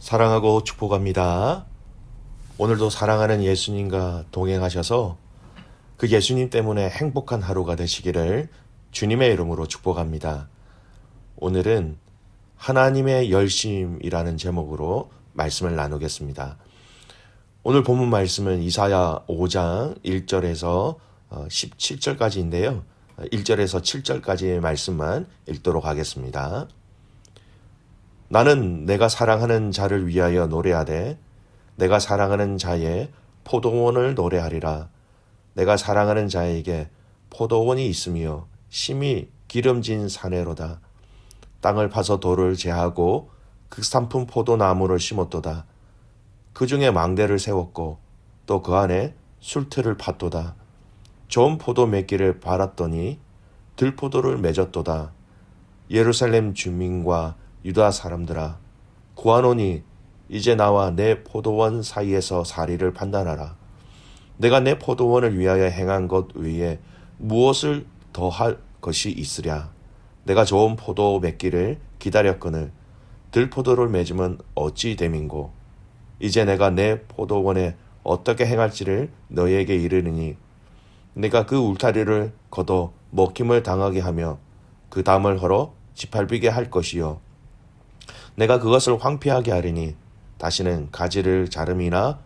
사랑하고 축복합니다. 오늘도 사랑하는 예수님과 동행하셔서 그 예수님 때문에 행복한 하루가 되시기를 주님의 이름으로 축복합니다. 오늘은 하나님의 열심이라는 제목으로 말씀을 나누겠습니다. 오늘 본문 말씀은 이사야 5장 1절에서 17절까지인데요. 1절에서 7절까지의 말씀만 읽도록 하겠습니다. 나는 내가 사랑하는 자를 위하여 노래하되 내가 사랑하는 자의 포도원을 노래하리라. 내가 사랑하는 자에게 포도원이 있으며 심히 기름진 사내로다. 땅을 파서 돌을 제하고 극산품 포도나무를 심었도다. 그 중에 망대를 세웠고 또 그 안에 술틀을 팠도다. 좋은 포도 맺기를 바랐더니 들포도를 맺었도다. 예루살렘 주민과 유다 사람들아, 구하노니 이제 나와 내 포도원 사이에서 사리를 판단하라. 내가 내 포도원을 위하여 행한 것 외에 무엇을 더할 것이 있으랴. 내가 좋은 포도 맺기를 기다렸거늘 들포도를 맺으면 어찌 됨인고. 이제 내가 내 포도원에 어떻게 행할지를 너희에게 이르느니 내가 그 울타리를 걷어 먹힘을 당하게 하며 그 담을 헐어 짓밟히게 할 것이요. 내가 그것을 황폐하게 하리니 다시는 가지를 자름이나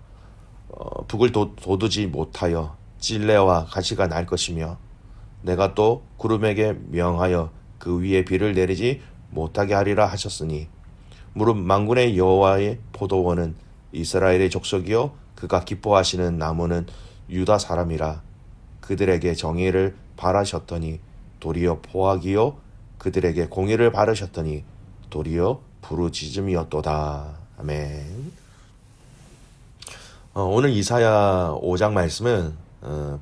북을 돋우지 못하여 찔레와 가시가 날 것이며 내가 또 구름에게 명하여 그 위에 비를 내리지 못하게 하리라 하셨으니 무릇 만군의 여호와의 포도원은 이스라엘의 족속이요 그가 기뻐하시는 나무는 유다 사람이라. 그들에게 정의를 바라셨더니 도리어 포악이요 그들에게 공의를 바르셨더니 도리어 부르짖음이었도다. 아멘. 오늘 이사야 5장 말씀은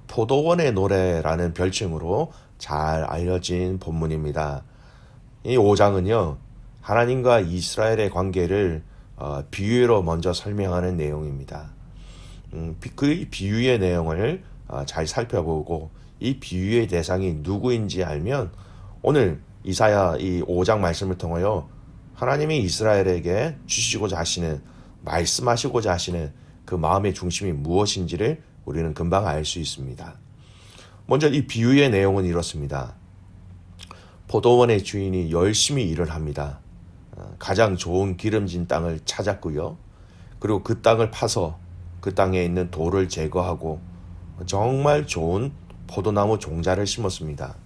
포도원의 노래라는 별칭으로 잘 알려진 본문입니다. 이 5장은요 하나님과 이스라엘의 관계를 비유로 먼저 설명하는 내용입니다. 그 비유의 내용을 잘 살펴보고 이 비유의 대상이 누구인지 알면 오늘 이사야 이 5장 말씀을 통하여 하나님이 이스라엘에게 주시고자 하시는, 말씀하시고자 하시는 그 마음의 중심이 무엇인지를 우리는 금방 알 수 있습니다. 먼저 이 비유의 내용은 이렇습니다. 포도원의 주인이 열심히 일을 합니다. 가장 좋은 기름진 땅을 찾았고요. 그리고 그 땅을 파서 그 땅에 있는 돌을 제거하고 정말 좋은 포도나무 종자를 심었습니다.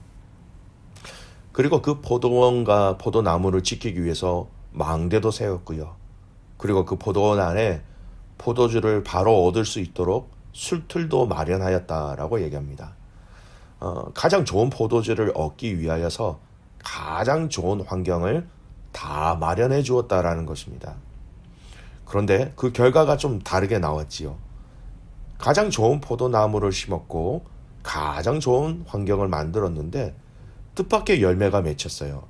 그리고 그 포도원과 포도나무를 지키기 위해서 망대도 세웠고요. 그리고 그 포도원 안에 포도주를 바로 얻을 수 있도록 술틀도 마련하였다라고 얘기합니다. 가장 좋은 포도주를 얻기 위하여서 가장 좋은 환경을 다 마련해 주었다라는 것입니다. 그런데 그 결과가 좀 다르게 나왔지요. 가장 좋은 포도나무를 심었고 가장 좋은 환경을 만들었는데 뜻밖의 열매가 맺혔어요.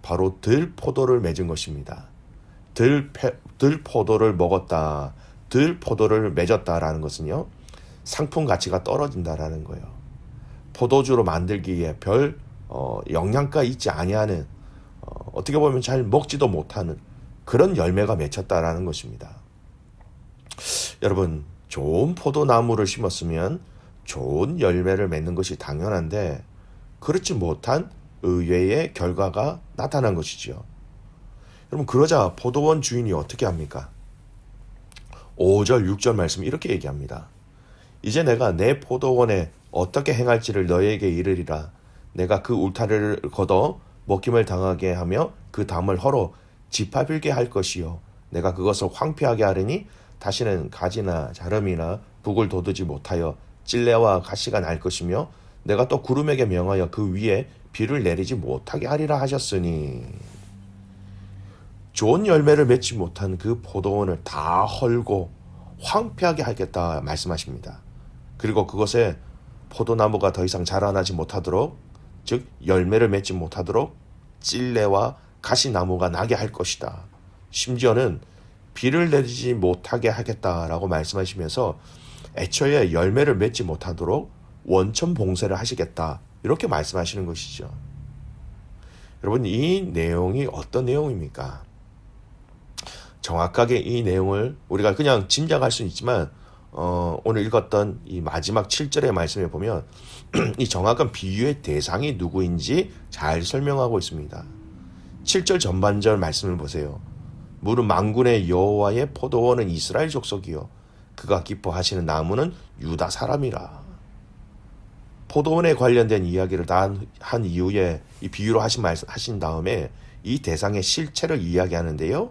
바로 들포도를 맺은 것입니다. 들포도를 먹었다, 들포도를 맺었다라는 것은요 상품 가치가 떨어진다라는 거예요. 포도주로 만들기에 별 영양가 있지 아니하는, 어떻게 보면 잘 먹지도 못하는 그런 열매가 맺혔다라는 것입니다. 여러분, 좋은 포도나무를 심었으면 좋은 열매를 맺는 것이 당연한데 그렇지 못한 의외의 결과가 나타난 것이죠. 여러분, 그러자 포도원 주인이 어떻게 합니까? 5절 6절 말씀 이렇게 얘기합니다. 이제 내가 내 포도원에 어떻게 행할지를 너희에게 이르리라. 내가 그 울타리를 걷어 먹힘을 당하게 하며 그 담을 헐어 짓밟히게 할 것이요. 내가 그것을 황폐하게 하리니 다시는 가지나 자름이나 북을 돋우지 못하여 찔레와 가시가 날 것이며 내가 또 구름에게 명하여 그 위에 비를 내리지 못하게 하리라 하셨으니. 좋은 열매를 맺지 못한 그 포도원을 다 헐고 황폐하게 하겠다 말씀하십니다. 그리고 그것에 포도나무가 더 이상 자라나지 못하도록, 즉 열매를 맺지 못하도록 찔레와 가시나무가 나게 할 것이다. 심지어는 비를 내리지 못하게 하겠다라고 말씀하시면서 애초에 열매를 맺지 못하도록 원천 봉쇄를 하시겠다, 이렇게 말씀하시는 것이죠. 여러분, 이 내용이 어떤 내용입니까? 정확하게 이 내용을 우리가 그냥 짐작할 수는 있지만 오늘 읽었던 이 마지막 7절의 말씀에 보면 이 정확한 비유의 대상이 누구인지 잘 설명하고 있습니다. 7절 전반절 말씀을 보세요. 무릇 만군의 여호와의 포도원은 이스라엘 족속이요 그가 기뻐하시는 나무는 유다 사람이라. 포도원에 관련된 이야기를 다 한 이후에 이 비유로 하신 다음에 이 대상의 실체를 이야기하는데요.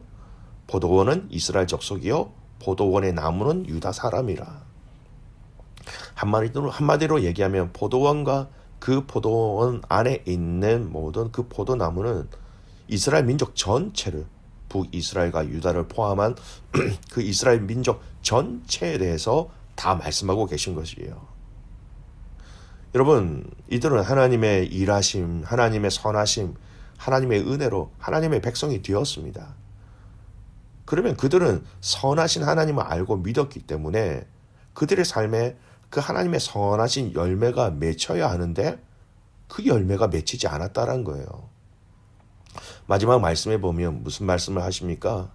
포도원은 이스라엘 족속이요 포도원의 나무는 유다 사람이라. 한마디로 얘기하면 포도원과 그 포도원 안에 있는 모든 그 포도나무는 이스라엘 민족 전체를, 북이스라엘과 유다를 포함한 그 이스라엘 민족 전체에 대해서 다 말씀하고 계신 것이에요. 여러분, 이들은 하나님의 일하심, 하나님의 선하심, 하나님의 은혜로 하나님의 백성이 되었습니다. 그러면 그들은 선하신 하나님을 알고 믿었기 때문에 그들의 삶에 그 하나님의 선하신 열매가 맺혀야 하는데 그 열매가 맺히지 않았다는 거예요. 마지막 말씀에 보면 무슨 말씀을 하십니까?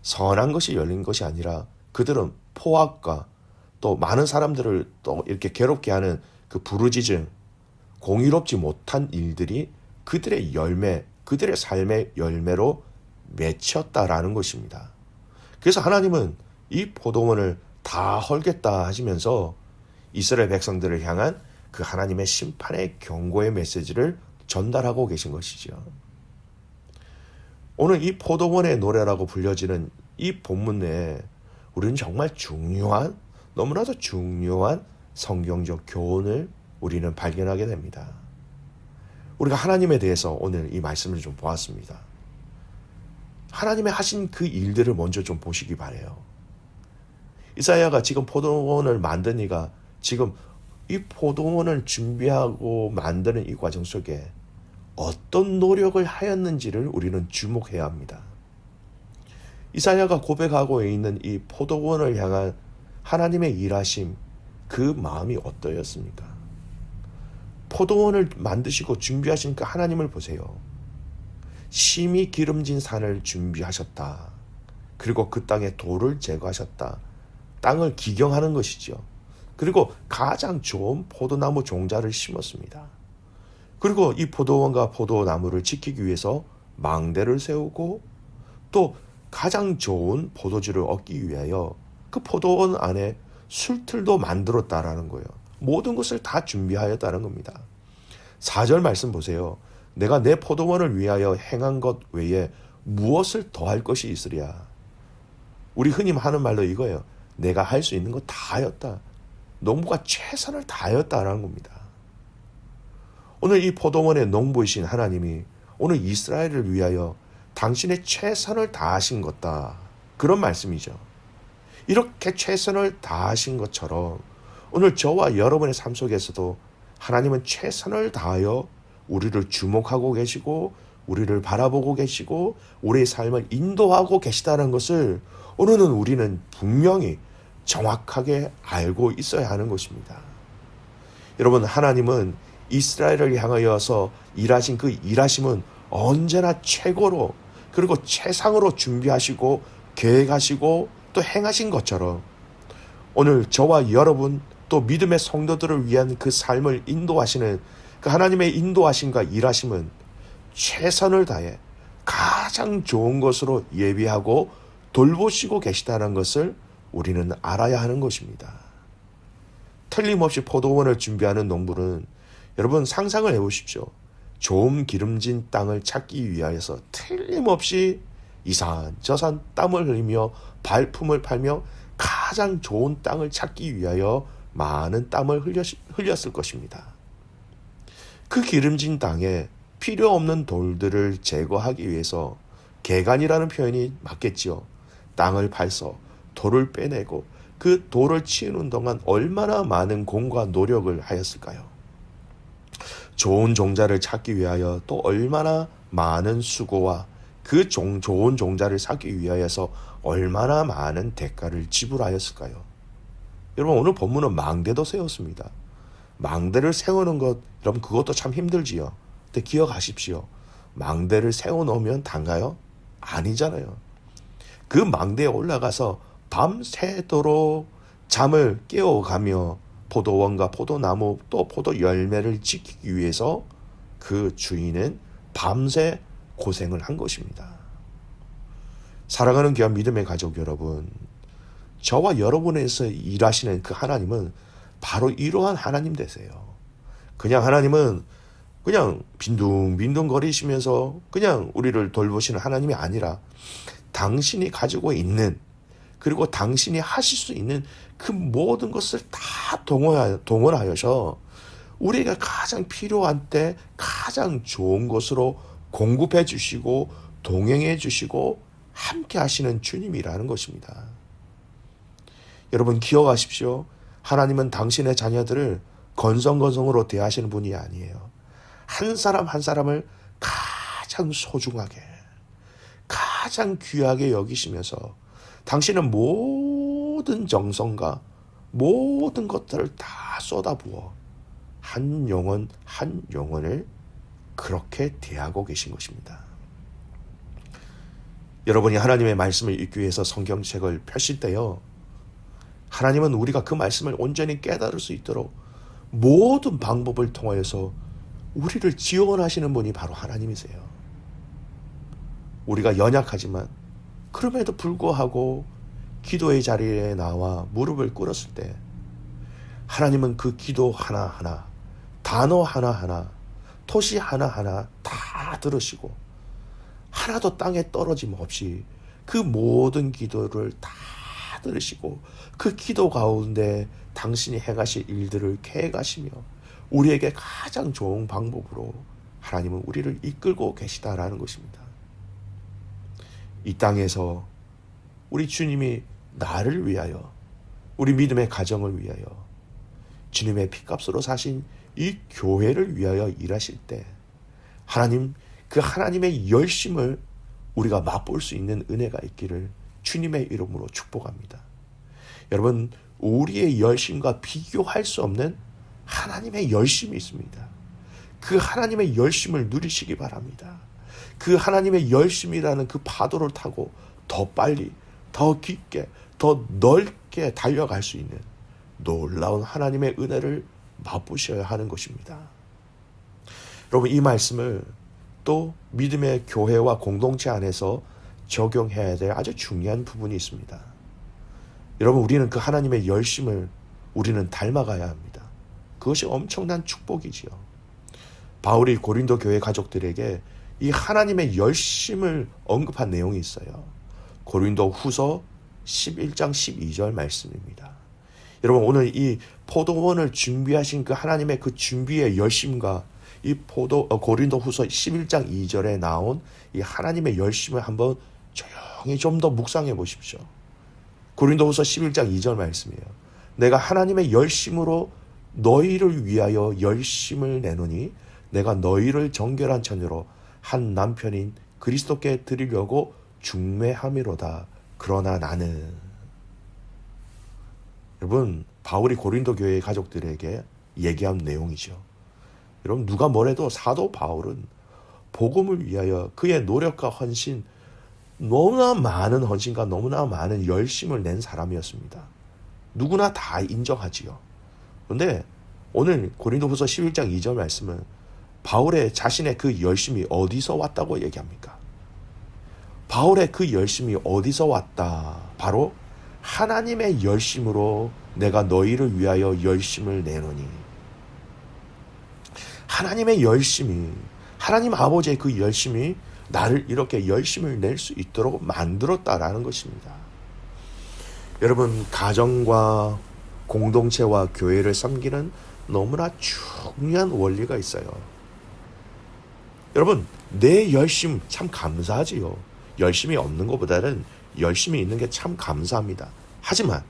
선한 것이 열린 것이 아니라 그들은 포악과 또 많은 사람들을 또 이렇게 괴롭게 하는 그 부르짖음, 공의롭지 못한 일들이 그들의 열매, 그들의 삶의 열매로 맺혔다라는 것입니다. 그래서 하나님은 이 포도원을 다 헐겠다 하시면서 이스라엘 백성들을 향한 그 하나님의 심판의 경고의 메시지를 전달하고 계신 것이죠. 오늘 이 포도원의 노래라고 불려지는 이 본문 내에 우리는 정말 중요한, 너무나도 중요한 성경적 교훈을 우리는 발견하게 됩니다. 우리가 하나님에 대해서 오늘 이 말씀을 좀 보았습니다. 하나님의 하신 그 일들을 먼저 좀 보시기 바라요. 이사야가 지금 포도원을 만든 이가 지금 이 포도원을 준비하고 만드는 이 과정 속에 어떤 노력을 하였는지를 우리는 주목해야 합니다. 이사야가 고백하고 있는 이 포도원을 향한 하나님의 일하심, 그 마음이 어떠했습니까? 포도원을 만드시고 준비하신 그 하나님을 보세요. 심히 기름진 산을 준비하셨다. 그리고 그 땅에 돌을 제거하셨다. 땅을 기경하는 것이죠. 그리고 가장 좋은 포도나무 종자를 심었습니다. 그리고 이 포도원과 포도나무를 지키기 위해서 망대를 세우고 또 가장 좋은 포도주를 얻기 위하여 그 포도원 안에 술틀도 만들었다라는 거예요. 모든 것을 다 준비하였다는 겁니다. 4절 말씀 보세요. 내가 내 포도원을 위하여 행한 것 외에 무엇을 더할 것이 있으랴. 우리 흔히 하는 말로 이거예요. 내가 할 수 있는 거 다 하였다. 농부가 최선을 다하였다라는 겁니다. 오늘 이 포도원의 농부이신 하나님이 오늘 이스라엘을 위하여 당신의 최선을 다하신 것다. 그런 말씀이죠. 이렇게 최선을 다하신 것처럼 오늘 저와 여러분의 삶 속에서도 하나님은 최선을 다하여 우리를 주목하고 계시고 우리를 바라보고 계시고 우리의 삶을 인도하고 계시다는 것을 오늘은 우리는 분명히 정확하게 알고 있어야 하는 것입니다. 여러분, 하나님은 이스라엘을 향하여서 일하신 그 일하심은 언제나 최고로 그리고 최상으로 준비하시고 계획하시고 또 행하신 것처럼 오늘 저와 여러분 또 믿음의 성도들을 위한 그 삶을 인도하시는 그 하나님의 인도하심과 일하심은 최선을 다해 가장 좋은 것으로 예비하고 돌보시고 계시다는 것을 우리는 알아야 하는 것입니다. 틀림없이 포도원을 준비하는 농부는 여러분 상상을 해보십시오. 좋은 기름진 땅을 찾기 위하여서 틀림없이 이산 저산 땀을 흘리며 발품을 팔며 가장 좋은 땅을 찾기 위하여 많은 땀을 흘렸을 것입니다. 그 기름진 땅에 필요 없는 돌들을 제거하기 위해서 개간이라는 표현이 맞겠지요. 땅을 파서 돌을 빼내고 그 돌을 치우는 동안 얼마나 많은 공과 노력을 하였을까요? 좋은 종자를 찾기 위하여 또 얼마나 많은 수고와 그 좋은 종자를 사기 위하여서 얼마나 많은 대가를 지불하였을까요? 여러분, 오늘 본문은 망대도 세웠습니다. 망대를 세우는 것, 여러분 그것도 참 힘들지요. 근데 기억하십시오. 망대를 세워놓으면 단가요? 아니잖아요. 그 망대에 올라가서 밤새도록 잠을 깨워가며 포도원과 포도나무 또 포도 열매를 지키기 위해서 그 주인은 밤새 고생을 한 것입니다. 사랑하는 귀한 믿음의 가족 여러분, 저와 여러분에서 일하시는 그 하나님은 바로 이러한 하나님 되세요. 그냥 하나님은 그냥 빈둥빈둥 거리시면서 그냥 우리를 돌보시는 하나님이 아니라 당신이 가지고 있는, 그리고 당신이 하실 수 있는 그 모든 것을 다 동원하여서 우리가 가장 필요한 때 가장 좋은 것으로 공급해 주시고 동행해 주시고 함께 하시는 주님이라는 것입니다. 여러분 기억하십시오. 하나님은 당신의 자녀들을 건성건성으로 대하시는 분이 아니에요. 한 사람 한 사람을 가장 소중하게, 가장 귀하게 여기시면서 당신은 모든 정성과 모든 것들을 다 쏟아부어 한 영혼 한 영혼을 그렇게 대하고 계신 것입니다. 여러분이 하나님의 말씀을 읽기 위해서 성경책을 펴실 때요, 하나님은 우리가 그 말씀을 온전히 깨달을 수 있도록 모든 방법을 통하여서 우리를 지원하시는 분이 바로 하나님이세요. 우리가 연약하지만 그럼에도 불구하고 기도의 자리에 나와 무릎을 꿇었을 때 하나님은 그 기도 하나하나, 단어 하나하나, 토시 하나하나 다 들으시고 하나도 땅에 떨어짐 없이 그 모든 기도를 다 들으시고 그 기도 가운데 당신이 행하실 일들을 계획하시며 우리에게 가장 좋은 방법으로 하나님은 우리를 이끌고 계시다라는 것입니다. 이 땅에서 우리 주님이 나를 위하여, 우리 믿음의 가정을 위하여 주님의 피값으로 사신 이 교회를 위하여 일하실 때 하나님, 그 하나님의 열심을 우리가 맛볼 수 있는 은혜가 있기를 주님의 이름으로 축복합니다. 여러분, 우리의 열심과 비교할 수 없는 하나님의 열심이 있습니다. 그 하나님의 열심을 누리시기 바랍니다. 그 하나님의 열심이라는 그 파도를 타고 더 빨리, 더 깊게, 더 넓게 달려갈 수 있는 놀라운 하나님의 은혜를 맛보셔야 하는 것입니다. 여러분, 이 말씀을 또 믿음의 교회와 공동체 안에서 적용해야 될 아주 중요한 부분이 있습니다. 여러분, 우리는 그 하나님의 열심을 우리는 닮아가야 합니다. 그것이 엄청난 축복이지요. 바울이 고린도 교회 가족들에게 이 하나님의 열심을 언급한 내용이 있어요. 고린도 후서 11장 12절 말씀입니다. 여러분, 오늘 이 포도원을 준비하신 그 하나님의 그 준비의 열심과 이 고린도 후서 11장 2절에 나온 이 하나님의 열심을 한번 조용히 좀 더 묵상해 보십시오. 고린도 후서 11장 2절 말씀이에요. 내가 하나님의 열심으로 너희를 위하여 열심을 내노니 내가 너희를 정결한 처녀로 한 남편인 그리스도께 드리려고 중매함이로다. 그러나 나는, 여러분, 바울이 고린도 교회 가족들에게 얘기한 내용이죠. 여러분, 누가 뭐래도 사도 바울은 복음을 위하여 그의 노력과 헌신, 너무나 많은 헌신과 너무나 많은 열심을 낸 사람이었습니다. 누구나 다 인정하지요. 그런데 오늘 고린도후서 11장 2절 말씀은 바울의 자신의 그 열심이 어디서 왔다고 얘기합니까? 바울의 그 열심이 어디서 왔다? 바로 하나님의 열심으로 내가 너희를 위하여 열심을 내노니, 하나님의 열심이, 하나님 아버지의 그 열심이 나를 이렇게 열심을 낼 수 있도록 만들었다라는 것입니다. 여러분, 가정과 공동체와 교회를 섬기는 너무나 중요한 원리가 있어요. 여러분, 내 열심 참 감사하지요. 열심이 없는 것보다는 열심이 있는 게 참 감사합니다. 하지만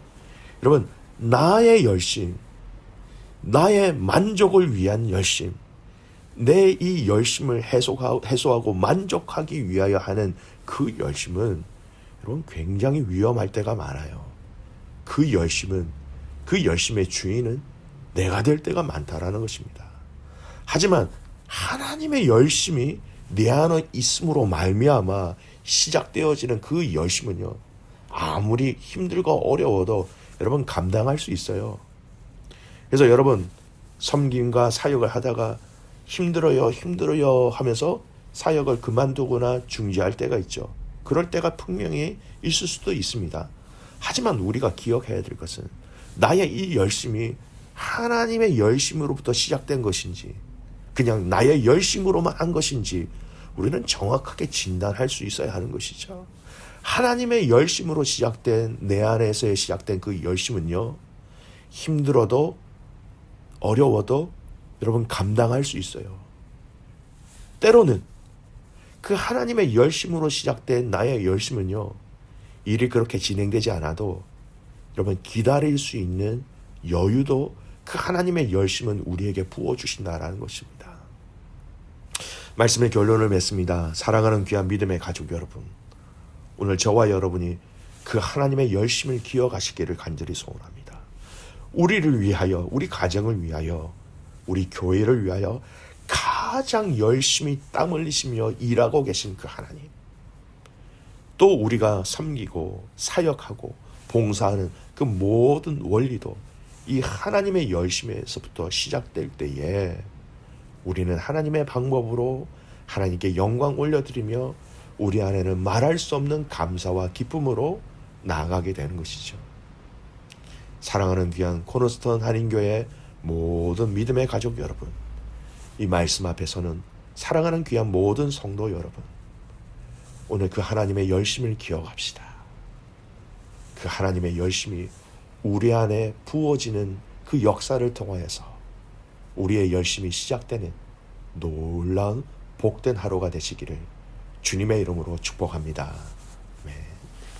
여러분, 나의 열심, 나의 만족을 위한 열심, 내 이 열심을 해소하고 만족하기 위하여 하는 그 열심은 여러분 굉장히 위험할 때가 많아요. 그 열심의 주인은 내가 될 때가 많다라는 것입니다. 하지만 하나님의 열심이 내 안에 있음으로 말미암아 시작되어지는 그 열심은요, 아무리 힘들고 어려워도 여러분 감당할 수 있어요. 그래서 여러분 섬김과 사역을 하다가 힘들어요 하면서 사역을 그만두거나 중지할 때가 있죠. 그럴 때가 분명히 있을 수도 있습니다. 하지만 우리가 기억해야 될 것은 나의 이 열심이 하나님의 열심으로부터 시작된 것인지 그냥 나의 열심으로만 한 것인지 우리는 정확하게 진단할 수 있어야 하는 것이죠. 하나님의 열심으로 시작된 내 안에서의 시작된 그 열심은요, 힘들어도 어려워도 여러분 감당할 수 있어요. 때로는 그 하나님의 열심으로 시작된 나의 열심은요, 일이 그렇게 진행되지 않아도 여러분 기다릴 수 있는 여유도 그 하나님의 열심은 우리에게 부어주신다라는 것입니다. 말씀의 결론을 맺습니다. 사랑하는 귀한 믿음의 가족 여러분, 오늘 저와 여러분이 그 하나님의 열심을 기억하시기를 간절히 소원합니다. 우리를 위하여, 우리 가정을 위하여, 우리 교회를 위하여 가장 열심히 땀 흘리시며 일하고 계신 그 하나님, 또 우리가 섬기고 사역하고 봉사하는 그 모든 원리도 이 하나님의 열심에서부터 시작될 때에 우리는 하나님의 방법으로 하나님께 영광 올려드리며 우리 안에는 말할 수 없는 감사와 기쁨으로 나아가게 되는 것이죠. 사랑하는 귀한 코너스톤 한인교회 모든 믿음의 가족 여러분, 이 말씀 앞에서는 사랑하는 귀한 모든 성도 여러분, 오늘 그 하나님의 열심을 기억합시다. 그 하나님의 열심이 우리 안에 부어지는 그 역사를 통하여서 우리의 열심이 시작되는 놀라운 복된 하루가 되시기를 주님의 이름으로 축복합니다. 네,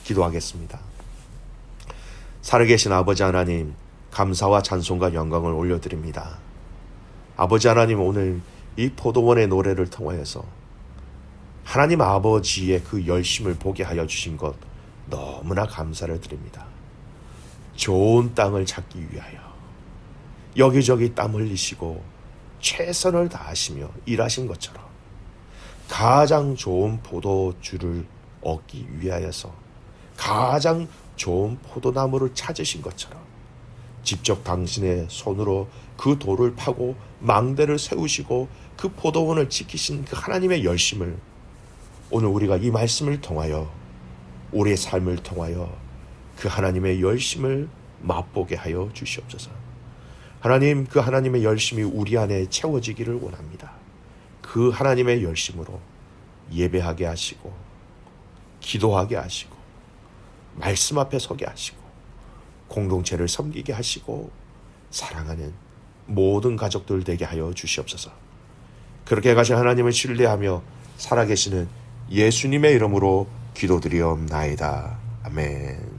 기도하겠습니다. 살아계신 아버지 하나님, 감사와 찬송과 영광을 올려드립니다. 아버지 하나님, 오늘 이 포도원의 노래를 통하여서 하나님 아버지의 그 열심을 보게 하여 주신 것 너무나 감사를 드립니다. 좋은 땅을 찾기 위하여 여기저기 땀 흘리시고 최선을 다하시며 일하신 것처럼 가장 좋은 포도주를 얻기 위하여서 가장 좋은 포도나무를 찾으신 것처럼 직접 당신의 손으로 그 돌을 파고 망대를 세우시고 그 포도원을 지키신 그 하나님의 열심을 오늘 우리가 이 말씀을 통하여 우리의 삶을 통하여 그 하나님의 열심을 맛보게 하여 주시옵소서. 하나님, 그 하나님의 열심이 우리 안에 채워지기를 원합니다. 그 하나님의 열심으로 예배하게 하시고 기도하게 하시고 말씀 앞에 서게 하시고 공동체를 섬기게 하시고 사랑하는 모든 가족들 되게 하여 주시옵소서. 그렇게 가신 하나님을 신뢰하며 살아계시는 예수님의 이름으로 기도드리옵나이다. 아멘.